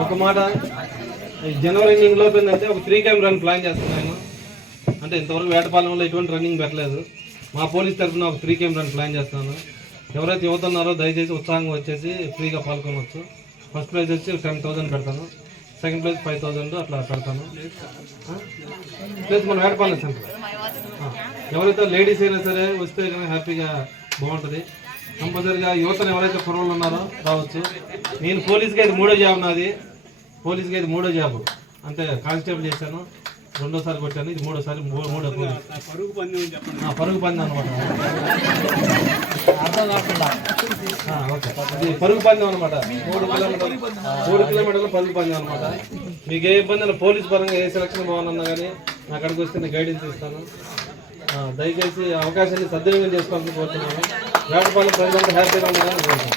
ఒక- మాట జనవరి ఎండింగ్ లోపు ఏంటంటే ఒక త్రీ క్యామ్ రన్ ప్లాన్ చేస్తున్నాను అంటే ఇంతవరకు వేటపాలెంలో ఎటువంటి రన్నింగ్ పెట్టలేదు. మా పోలీస్ తరఫున ఒక త్రీ కేమ్ రన్ ప్లాన్ చేస్తున్నాను. ఎవరైతే యువత ఉన్నారో దయచేసి ఉత్సాహంగా వచ్చేసి ఫ్రీగా పాల్గొనవచ్చు. ఫస్ట్ ప్రైజ్ వచ్చి టెన్ థౌసండ్ పెడతాను. సెకండ్ ప్రైజ్ ఫైవ్ థౌసండ్ అట్లా పెడతాను. ప్లేస్ ప్లస్ మన వేటపాలెం సెంటర్ ఎవరైతే లేడీస్ అయినా సరే వస్తే కానీ హ్యాపీగా బాగుంటుంది. కంపల్సరీగా యువతను ఎవరైతే కుర్రోళ్ళు ఉన్నారో రావచ్చు. నేను పోలీస్కి అయితే మూడో జాబ్ నాది. పోలీస్కి అయితే మూడో జాబ్. అంటే కానిస్టేబుల్ చేశాను. రెండోసారి కొట్టాను. ఇది మూడోసారి మూడో పరుగు పందెం చెప్పండి. ఆ, పరుగు పందెం అనమాట ఓకే. ఇది పరుగు పందెం అనమాట మూడు కిలోమీటర్లు మూడు కిలోమీటర్ల పరుగు పందెం అనమాట మీకు ఏ ఇబ్బంది పోలీస్ పరంగా ఏ సెలక్షన్ బాగున్నా కానీ నా అక్కడికి వస్తే నేను గైడెన్స్ ఇస్తాను. దయచేసి అవకాశాన్ని సద్వినియోగం చేసుకోవాలని కోరుతున్నాను. వేటపాలెం ప్రజలంతా హ్యాపీగా ఉండాలని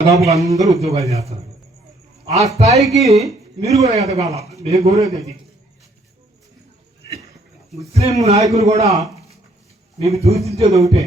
దాదాపుగా అందరూ ఉద్యోగాలు చేస్తారు. ఆ స్థాయికి మీరు కూడా ఎదగాల. నేను కోరేది అది ముస్లిం నాయకులు కూడా మీకు సూచించేది ఒకటే.